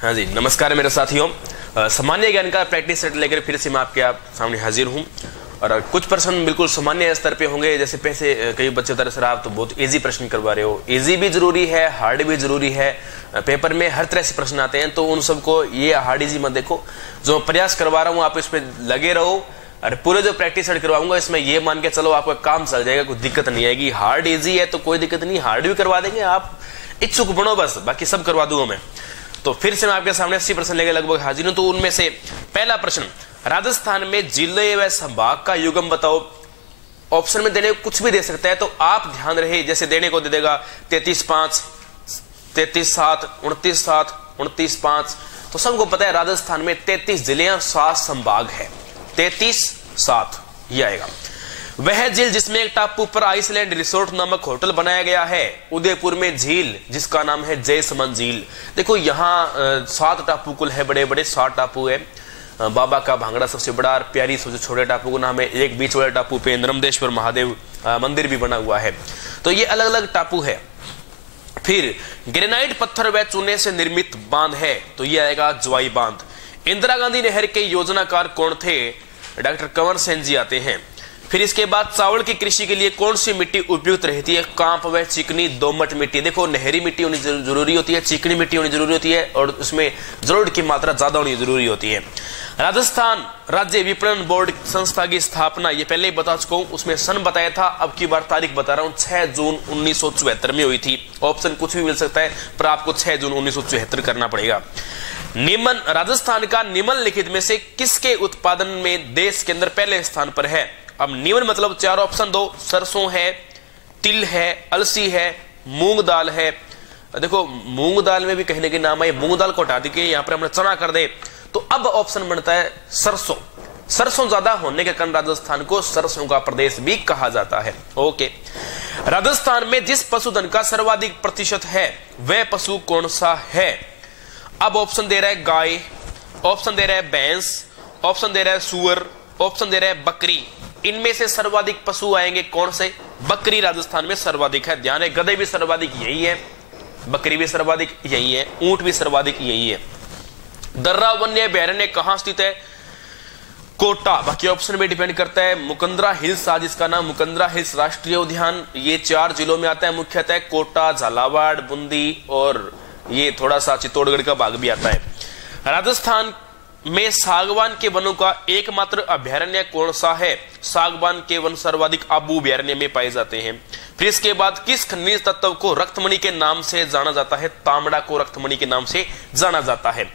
हाँ जी, नमस्कार मेरे साथियों। सामान्य ज्ञान का प्रैक्टिस सेट लेकर फिर से मैं आपके सामने हाजिर हूँ। और कुछ प्रश्न बिल्कुल सामान्य स्तर पे होंगे। जैसे पैसे कई बच्चे बता रहे सर आप तो बहुत इजी प्रश्न करवा रहे हो। इजी भी जरूरी है, हार्ड भी जरूरी है। पेपर में हर तरह से प्रश्न आते हैं, तो उन सबको ये हार्ड इजी मत देखो। जो प्रयास करवा रहा हूँ आप इसमें लगे रहो। और पूरे जो प्रैक्टिस सेट करवाऊंगा इसमें ये मान के चलो आपका काम चल जाएगा, कोई दिक्कत नहीं आएगी। हार्ड इजी है तो कोई दिक्कत नहीं, हार्ड भी करवा देंगे, आप इच्छुक बनो बस, बाकी सब करवा दूंगा मैं। तो फिर से मैं आपके सामने 80% लेके लगभग हाजिर हूं। तो उनमें से पहला प्रश्न, राजस्थान में जिले व संभाग का युग्म बताओ। ऑप्शन में देने को कुछ भी दे सकता है, तो आप ध्यान रहे। जैसे देने को दे देगा 33-5, 33-7, 29-7, 29-5। तो सबको पता है राजस्थान में 33 जिले और 7 संभाग है। 33-7 ये आएगा। वह झील जिसमें एक टापू पर आइसलैंड रिसोर्ट नामक होटल बनाया गया है, उदयपुर में झील जिसका नाम है जयसमंद झील। देखो यहाँ 7 टापू कुल है, बड़े बड़े 7 टापू है। बाबा का भांगड़ा सबसे बड़ा और प्यारी सबसे छोटे टापू का नाम है। एक बीच वाले टापू पे नर्मदेश्वर महादेव मंदिर भी बना हुआ है। तो ये अलग अलग टापू है। फिर ग्रेनाइट पत्थर व चूने से निर्मित बांध है, तो ये आएगा ज्वाई बांध। इंदिरा गांधी नहर के योजनाकार कौन थे? डॉक्टर कंवर सेन जी आते हैं। फिर इसके बाद चावल की कृषि के लिए कौन सी मिट्टी उपयुक्त रहती है? कांप व चिकनी दोमट मिट्टी। देखो नहरी मिट्टी होनी जरूरी होती है, चिकनी मिट्टी होनी जरूरी होती है, और उसमें जरूरत की मात्रा ज्यादा होनी जरूरी होती है। राजस्थान राज्य विपणन बोर्ड संस्था की स्थापना, ये पहले ही बता चुका हूं, उसमें सन बताया था, अब की बार तारीख बता रहा हूं, 6 जून 1974 में हुई थी। ऑप्शन कुछ भी मिल सकता है, पर आपको 6 जून 1974 करना पड़ेगा। निमन, राजस्थान का निम्नलिखित में से किसके उत्पादन में देश के अंदर पहले स्थान पर है? अब निम्न मतलब 4 ऑप्शन दो, सरसों है, तिल है, अलसी है, मूंग दाल है। देखो मूंग दाल में भी कहने के नाम है, मूंग दाल को हटा दी यहां पर हमने चना कर दे, तो अब ऑप्शन बनता है सरसों। सरसों ज्यादा होने के कारण राजस्थान को सरसों का प्रदेश भी कहा जाता है। ओके, राजस्थान में जिस पशुधन का सर्वाधिक प्रतिशत है वह पशु कौन सा है? अब ऑप्शन दे रहा है गाय, ऑप्शन दे रहा है भैंस, ऑप्शन दे रहा है सुअर, ऑप्शन दे रहा है बकरी। इनमें से सर्वाधिक पशु आएंगे कौन से? बकरी राजस्थान में सर्वाधिक है। ध्यान है, गधे भी सर्वाधिक यही है, बकरी भी सर्वाधिक यही है, ऊंट भी सर्वाधिक यही है। दर्रा वन्य अभयारण्य कहां स्थित है? कोटा। बाकी ऑप्शन में डिपेंड करता है। मुकंदरा हिल्स, आज इसका नाम मुकंदरा हिल्स राष्ट्रीय उद्यान, ये 4 जिलों में आता है मुख्यतः, कोटा, झालावाड़, बूंदी और ये थोड़ा सा चित्तौड़गढ़ का भाग भी आता है। राजस्थान में सागवान के वनों का एकमात्र अभयारण्य कौन सा है? सागवान के वन सर्वाधिक आबू अभयारण्य में पाए जाते हैं। फिर इसके बाद किस खनिज तत्व को रक्तमणि के नाम से जाना जाता है? तांबड़ा को रक्तमणि के नाम से जाना जाता है।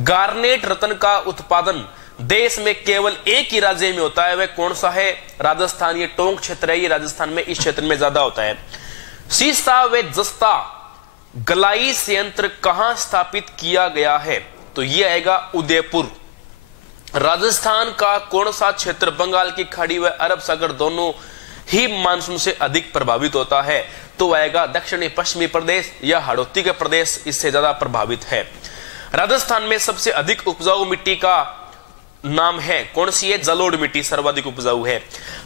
गार्नेट रत्न का उत्पादन देश में केवल एक ही राज्य में होता है, वह कौन सा है? राजस्थान। ये टोंक क्षेत्र है, ये राजस्थान में इस क्षेत्र में ज्यादा होता है। सीसा व जस्ता गलाई संयंत्र कहां स्थापित किया गया है? तो ये आएगा उदयपुर। राजस्थान का कौन सा क्षेत्र बंगाल की खाड़ी व अरब सागर दोनों ही मानसून से अधिक प्रभावित होता है? तो आएगा दक्षिणी पश्चिमी प्रदेश या हाड़ौती का प्रदेश इससे ज्यादा प्रभावित है। राजस्थान में सबसे अधिक उपजाऊ मिट्टी का नाम है कौन सी है? जलोढ़ मिट्टी सर्वाधिक उपजाऊ है।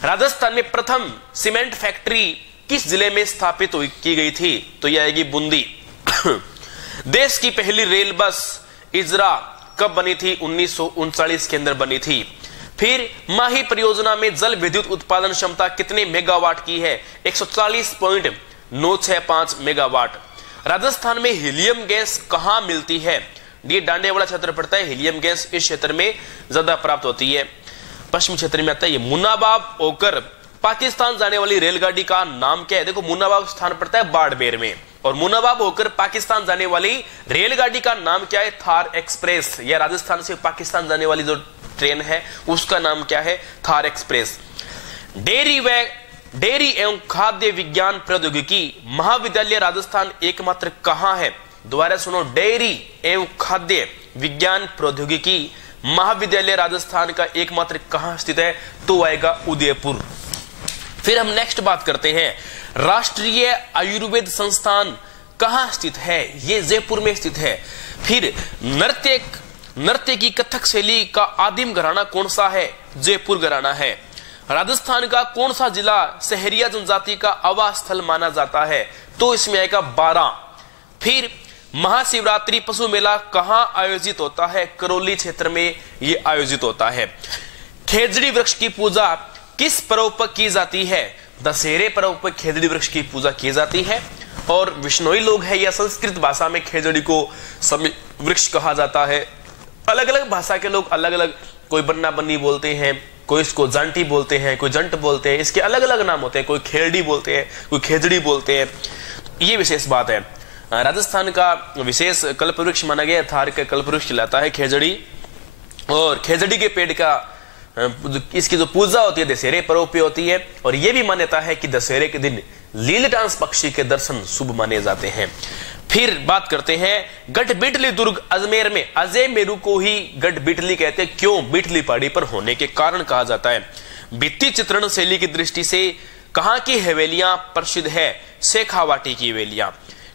राजस्थान में प्रथम सीमेंट फैक्ट्री किस जिले में स्थापित की गई थी? तो यह आएगी बूंदी। देश की पहली रेल बस इजरा कब बनी थी? 1939 के अंदर बनी थी। फिर माही परियोजना में जल विद्युत उत्पादन क्षमता कितने मेगावाट की है? 140.965 मेगावाट। राजस्थान में हीलियम गैस कहां मिलती है? ये डांडे वाला क्षेत्र पड़ता है, हीलियम गैस इस क्षेत्र में ज्यादा प्राप्त होती है, पश्चिमी क्षेत्र में आता है। ये मुनाबाव होकर पाकिस्तान जाने वाली रेलगाड़ी का नाम क्या है? देखो मुनाबाव स्थान पड़ता है बाड़मेर में, और मुनाबाव होकर पाकिस्तान जाने वाली रेलगाड़ी का नाम क्या है? थार एक्सप्रेस। या राजस्थान से पाकिस्तान जाने वाली जो ट्रेन है उसका नाम क्या है? थार एक्सप्रेस। डेयरी एवं खाद्य विज्ञान प्रौद्योगिकी महाविद्यालय राजस्थान एकमात्र कहां है? दोबारा सुनो, डेयरी एवं खाद्य विज्ञान प्रौद्योगिकी महाविद्यालय राजस्थान का एकमात्र कहां स्थित है? तो आएगा उदयपुर। फिर हम नेक्स्ट बात करते हैं, राष्ट्रीय आयुर्वेद संस्थान कहां स्थित है? ये जयपुर में स्थित है। फिर नृत्य की कथक शैली का आदिम घराना कौन सा है? जयपुर घराना है। राजस्थान का कौन सा जिला सहरिया जनजाति का आवास स्थल माना जाता है? तो इसमें आएगा 12। फिर महाशिवरात्रि पशु मेला कहां आयोजित होता है? करौली क्षेत्र में यह आयोजित होता है। खेजड़ी वृक्ष की पूजा किस पर्व पर की जाती है? दशहरे पर्व पर खेजड़ी वृक्ष की पूजा की जाती है। और विश्नोई लोग हैं या संस्कृत भाषा में खेजड़ी को वृक्ष कहा जाता है। अलग अलग भाषा के लोग अलग अलग, कोई बन्ना बन्नी बोलते हैं, कोई इसको जांटी बोलते हैं, कोई जंट बोलते हैं, इसके अलग अलग नाम होते हैं, कोई खेरड़ी बोलते हैं, कोई खेजड़ी बोलते हैं। ये विशेष बात है। राजस्थान का विशेष कल्पवृक्ष माना गया, थार का कल्पवृक्ष कहलाता है खेजड़ी। और खेजड़ी के पेड़ का इसकी जो पूजा होती है दशहरे पर्व पे होती है। और यह भी मान्यता है कि दशहरे के दिन लीलडांस पक्षी के दर्शन शुभ माने जाते हैं। फिर बात करते हैं गढ़ बिटली दुर्ग अजमेर में। अजय मेरू को ही गढ़ बिटली कहते हैं। क्यों? बिटली पहाड़ी पर होने के कारण कहा जाता है। भित्ति चित्रण शैली की दृष्टि से कहां की हवेलियां प्रसिद्ध है? शेखावाटी की हवेलियां।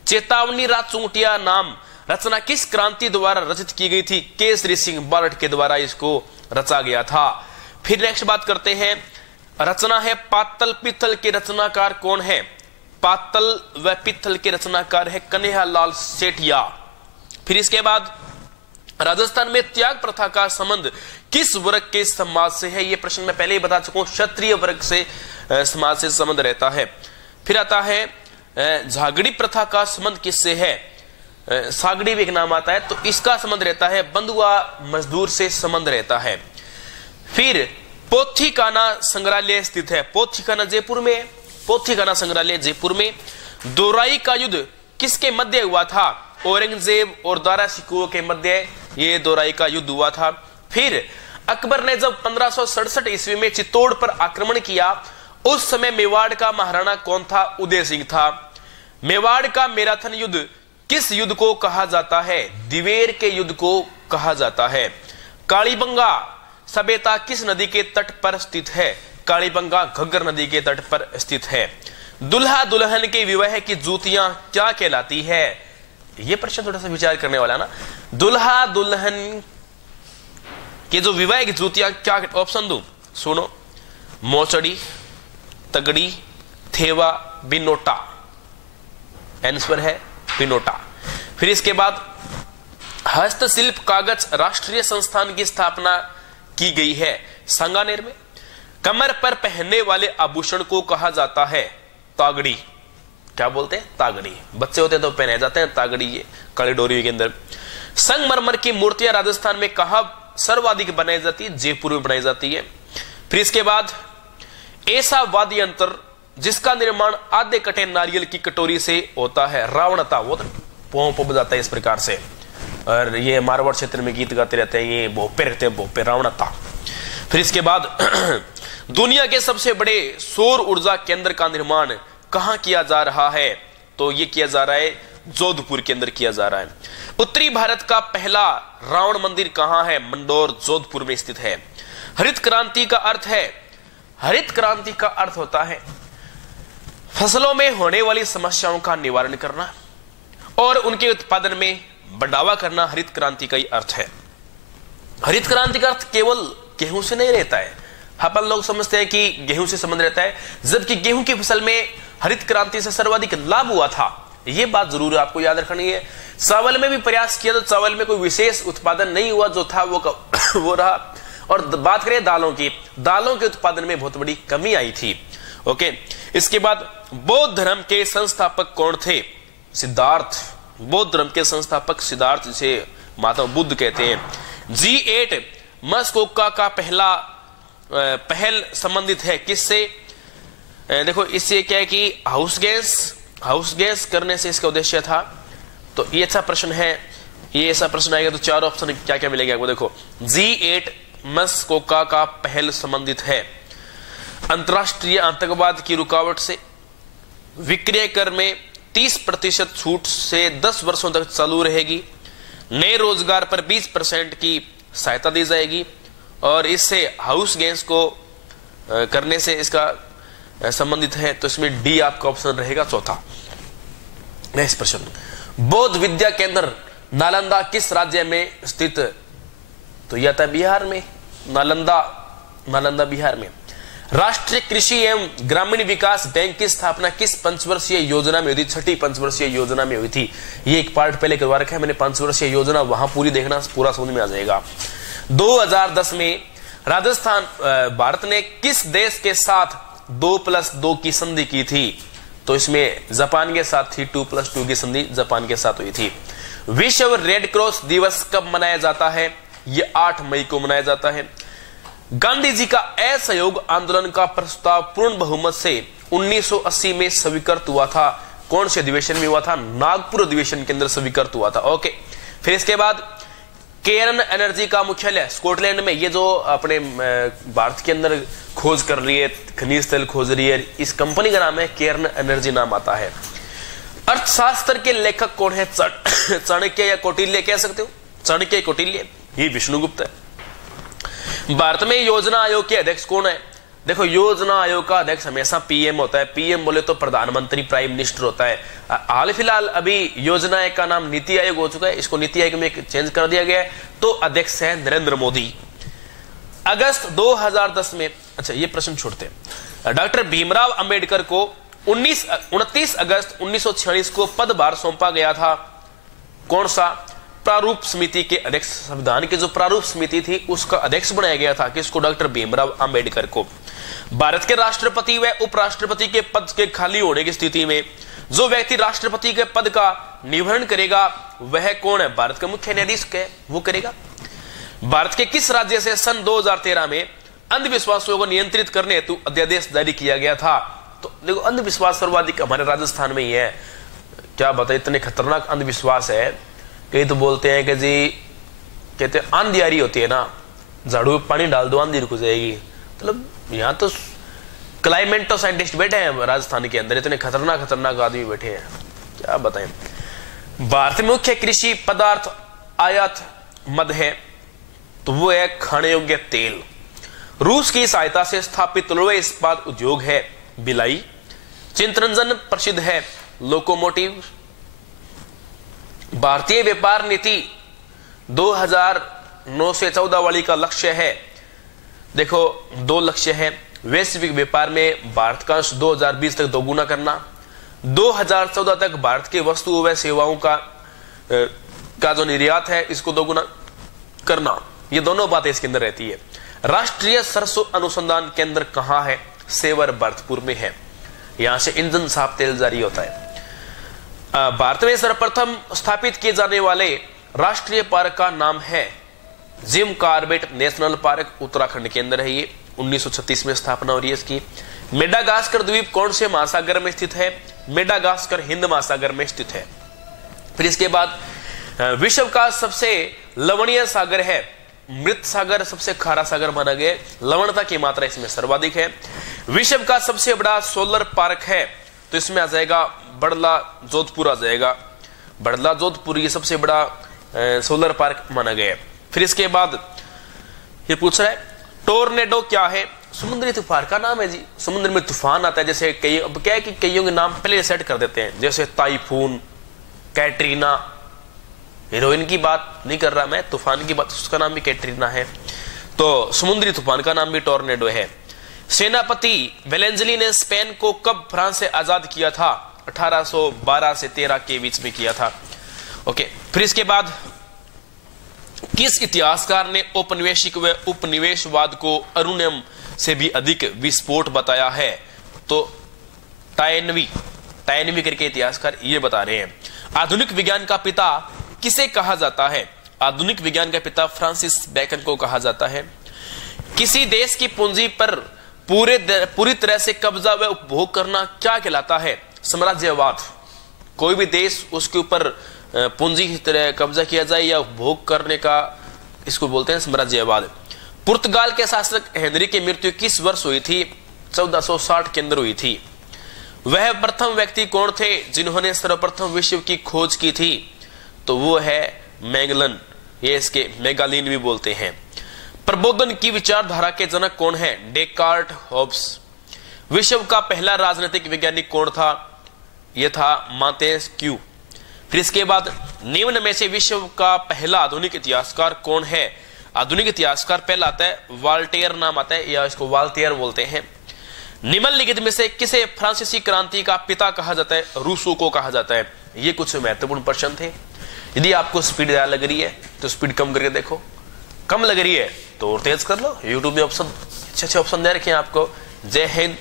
चेतावनी रात चूंटिया नाम रचना किस क्रांति द्वारा रचित की गई थी? केसरी सिंह बारट के द्वारा इसको रचा गया था। फिर नेक्स्ट बात करते हैं, रचना है पातल पित्तल के रचनाकार कौन है? पातल व पित्तल के रचनाकार है कन्हैयालाल सेठिया। फिर इसके बाद राजस्थान में त्याग प्रथा का संबंध किस वर्ग के समाज से है? यह प्रश्न मैं पहले ही बता चुका हूं, क्षत्रिय वर्ग से समाज से संबंध रहता है। फिर आता है झागड़ी प्रथा का संबंध किससे है? सागड़ी भी एक नाम आता है, तो इसका संबंध रहता है बंधुआ मजदूर से संबंध रहता है। फिर पोथीखाना संग्रहालय स्थित है। पोथीखाना जयपुर में, पोथीखाना संग्रहालय जयपुर में। दोराई का युद्ध किसके मध्य हुआ था? औरंगजेब और दारा शिकोह के मध्य ये दोराई का युद्ध हुआ था। फिर अकबर ने जब 1567 ईस्वी में चित्तौड़ पर आक्रमण किया, उस समय मेवाड़ का महाराणा कौन था? उदय सिंह था। मेवाड़ का मैराथन युद्ध किस युद्ध को कहा जाता है? दिवेर के युद्ध को कहा जाता है। कालीबंगा सभ्यता किस नदी के तट पर स्थित है? कालीबंगा घग्गर नदी के तट पर स्थित है। दुल्हा दुल्हन के विवाह की जूतियां क्या कहलाती है? यह प्रश्न थोड़ा सा विचार करने वाला ना। दुल्हा दुल्हन के जो विवाह की जूतियां क्या? ऑप्शन दो, सुनो, मोचड़ी, तगड़ी, थेवा, बिनोटा। आंसर है बिनोटा। फिर इसके बाद हस्तशिल्प कागज राष्ट्रीय संस्थान की स्थापना की गई है सांगानेर में। कमर पर पहनने वाले आभूषण को कहा जाता है तागड़ी। क्या बोलते हैं? तागड़ी। बच्चे होते हैं तो पहने जाते हैं तागड़ी, ये काली डोरी के अंदर। संगमरमर की मूर्तियां राजस्थान में कहां सर्वाधिक बनाई जाती है? जयपुर में बनाई जाती है। फिर इसके बाद ऐसा वाद्य यंत्र जिसका निर्माण आधे कटे नारियल की कटोरी से होता है? रावणता। वो तो बजाता है इस प्रकार से। और ये मारवाड़ क्षेत्र में गीत गाते रहते हैं, ये भोपे रहते हैं, भोपे, रावणता। फिर इसके बाद दुनिया के सबसे बड़े सौर ऊर्जा केंद्र का निर्माण कहां किया जा रहा है? तो ये किया जा रहा है जोधपुर के अंदर किया जा रहा है। उत्तरी भारत का पहला रावण मंदिर कहां है? मंडोर, जोधपुर में स्थित है। हरित क्रांति का अर्थ है? हरित क्रांति का अर्थ होता है फसलों में होने वाली समस्याओं का निवारण करना और उनके उत्पादन में बढ़ावा करना। हरित क्रांति का ही अर्थ है। हरित क्रांति का अर्थ केवल गेहूं से नहीं रहता है। अपन लोग समझते हैं कि गेहूं से संबंध रहता है, जबकि गेहूं की फसल में हरित क्रांति से सर्वाधिक लाभ हुआ था। यह बात जरूर आपको याद रखनी है। चावल में भी प्रयास किया तो चावल में कोई विशेष उत्पादन नहीं हुआ, जो था वो रहा। और बात करें दालों की, दालों के उत्पादन में बहुत बड़ी कमी आई थी। ओके, इसके बाद बौद्ध धर्म के संस्थापक कौन थे? सिद्धार्थ। बौद्ध धर्म के संस्थापक सिद्धार्थ, जिसे महात्मा बुद्ध कहते हैं। G8 मस्कोका का पहल संबंधित है किससे? देखो, इससे क्या है कि हाउस गैस करने से इसका उद्देश्य था। तो ये अच्छा प्रश्न है। ये ऐसा प्रश्न आएगा तो चार ऑप्शन क्या क्या मिलेगा आपको? देखो, G8 मस्कोका का पहल संबंधित है अंतरराष्ट्रीय आतंकवाद की रुकावट से, विक्रय कर में 30% छूट से 10 वर्षों तक चालू रहेगी, नए रोजगार पर 20% की सहायता दी जाएगी, और इससे हाउस गैस को करने से इसका संबंधित है। तो इसमें डी आपका ऑप्शन रहेगा चौथा। नेक्स्ट प्रश्न, बौद्ध विद्या केंद्र नालंदा किस राज्य में स्थित? तो यह था बिहार में। नालंदा बिहार में। राष्ट्रीय कृषि एवं ग्रामीण विकास बैंक की स्थापना किस पंचवर्षीय योजना में हुई थी? छठी पंचवर्षीय योजना में हुई थी। ये एक पार्ट पहले करवा रखा है मैंने, पंचवर्षीय योजना, वहां पूरी देखना, पूरा समझ में आ जाएगा। 2010 में राजस्थान भारत ने किस देश के साथ 2+2 की संधि की थी? तो इसमें जापान के साथ थी। 2+2 की संधि जापान के साथ हुई थी। विश्व रेड क्रॉस दिवस कब मनाया जाता है? यह 8 मई को मनाया जाता है। गांधी जी का असहयोग आंदोलन का प्रस्ताव पूर्ण बहुमत से 1980 में स्वीकृत हुआ था। कौन से अधिवेशन में हुआ था? नागपुर अधिवेशन के अंदर स्वीकृत हुआ था। ओके, फिर इसके बाद केयर्न एनर्जी का मुख्यालय स्कॉटलैंड में, ये जो अपने भारत के अंदर खोज कर रही है, खनिज तेल खोज रही है, इस कंपनी का नाम है केयर्न एनर्जी, नाम आता है। अर्थशास्त्र के लेखक कौन है? चाणक्य या कौटिल्य कह सकते हो, चाणक्य कौटिल्य, ये विष्णुगुप्त है। भारत में योजना आयोग के अध्यक्ष कौन है? देखो, योजना आयोग का अध्यक्ष हमेशा पीएम होता है। पीएम बोले तो प्रधानमंत्री, प्राइम मिनिस्टर होता है। हाल फिलहाल अभी योजना आयोग का नाम नीति आयोग हो चुका है, इसको नीति आयोग में चेंज कर दिया गया है, तो अध्यक्ष है नरेंद्र मोदी। अगस्त 2010 में, अच्छा ये प्रश्न छोड़ते हैं, डॉक्टर भीमराव अंबेडकर को 29 अगस्त 1946 को पदभार सौंपा गया था। कौन सा? प्रारूप समिति के अध्यक्ष, संविधान की जो प्रारूप समिति थी उसका अध्यक्ष बनाया गया था। किसको? डॉक्टर भीमराव अंबेडकर को। भारत के राष्ट्रपति व उपराष्ट्रपति के पद के खाली होने की स्थिति में जो व्यक्ति राष्ट्रपति के पद का निर्वहन करेगा वह कौन है? भारत का मुख्य न्यायाधीश वो करेगा। भारत के किस राज्य से सन 2013 में अंधविश्वासों को नियंत्रित करने हेतु अध्यादेश जारी किया गया था? तो देखो, अंधविश्वास सर्वाधिक हमारे राजस्थान में ही है। क्या बताए, इतने खतरनाक अंधविश्वास है। कई तो बोलते हैं कि जी, कहते हैं आंधी आ रही होती है ना, झाड़ू में पानी डाल दो आंधी रुक जाएगी। मतलब यहाँ तो क्लाइमेटो साइंटिस्ट बैठे हैं राजस्थान के अंदर, इतने खतरनाक खतरनाक आदमी बैठे हैं, क्या बताएं। भारत में मुख्य कृषि पदार्थ आयात मद है, तो वो है खाने योग्य तेल। रूस की सहायता से स्थापित लोहे इस्पात उद्योग है भिलाई। चित्तरंजन प्रसिद्ध है लोकोमोटिव। भारतीय व्यापार नीति 2009 से 14 वाली का लक्ष्य है। देखो, 2 लक्ष्य है। वैश्विक व्यापार में भारत का अंश 2020 तक दोगुना करना, 2014 तक भारत की वस्तुओं व सेवाओं का जो निर्यात है इसको दोगुना करना। ये दोनों बातें इसके अंदर रहती है। राष्ट्रीय सरसों अनुसंधान केंद्र कहां है? सेवर भरतपुर में है। यहां से इंजन साफ तेल जारी होता है। भारत में सर्वप्रथम स्थापित किए जाने वाले राष्ट्रीय पार्क का नाम है Jim Corbett national park, Uttarakhand के अंदर है। ये 1936 में स्थापना हो रही है इसकी। मेडागास्कर द्वीप कौन से महासागर में स्थित है? मेडागास्कर हिंद महासागर में स्थित है। फिर इसके बाद विश्व का सबसे लवणीय सागर है मृत सागर, सबसे खारा सागर माना गया। लवणता की मात्रा इसमें सर्वाधिक है। विश्व का सबसे बड़ा सोलर पार्क है, तो इसमें आ जाएगा बड़ला जोधपुर आ जाएगा। बड़ला जोधपुर ये सबसे बड़ा सोलर पार्क माना गया है। फिर इसके बाद ये पूछ रहा है टोर्नेडो क्या है? समुद्री तूफान का नाम है जी। समुद्र में तूफान आता है, जैसे कई, अब क्या है कि कईयों के नाम पहले सेट कर देते हैं, जैसे टाइफून, कैटरीना। हीरोइन की बात नहीं कर रहा मैं, तूफान की बात, उसका नाम भी कैटरीना है। तो समुद्री तूफान का नाम भी टोर्नेडो है। सेनापति वेलेंजली ने स्पेन को कब फ्रांस से आजाद किया था? 1812 से 13 के बीच में किया था। ओके, फिर इसके बाद किस इतिहासकार ने औपनिवेशिक व उपनिवेशवाद को अरुणिम से भी अधिक विस्फोट बताया है? तो टायनवी करके इतिहासकार ये बता रहे हैं। आधुनिक विज्ञान का पिता किसे कहा जाता है? आधुनिक विज्ञान का पिता फ्रांसिस बेकन को कहा जाता है। किसी देश की पूंजी पर पूरी तरह से कब्जा व उपभोग करना क्या कहलाता है? साम्राज्यवाद। कोई भी देश, उसके ऊपर पूंजी की तरह कब्जा किया जाए या उपभोग करने का, इसको बोलते हैं साम्राज्यवाद। पुर्तगाल के शासक हेनरी की मृत्यु किस वर्ष हुई थी? 1460 के अंदर हुई थी। वह प्रथम व्यक्ति कौन थे जिन्होंने सर्वप्रथम विश्व की खोज की थी? तो वो है मैगलन, ये इसके मेगालिन भी बोलते हैं। प्रबोधन की विचारधारा के जनक कौन है? Descartes, Hobbes. विश्व का पहला राजनीतिक वैज्ञानिक कौन था? यह था मॉन्टेस्क्यू। फिर इसके बाद निम्न में से विश्व का पहला आधुनिक इतिहासकार कौन है? आधुनिक इतिहासकार पहला आता है वाल्टेयर, नाम आता है, या इसको वाल्टेयर बोलते हैं। निम्नलिखित में से किसे फ्रांसीसी क्रांति का पिता कहा जाता है? रूसो को कहा जाता है। ये कुछ महत्वपूर्ण प्रश्न थे। यदि आपको स्पीड ज्यादा लग रही है तो स्पीड कम करके देखो, कम लग रही है तो और तेज कर लो। यूट्यूब में ऑप्शन अच्छे ऑप्शन दे रखे हैं आपको। जय हिंद,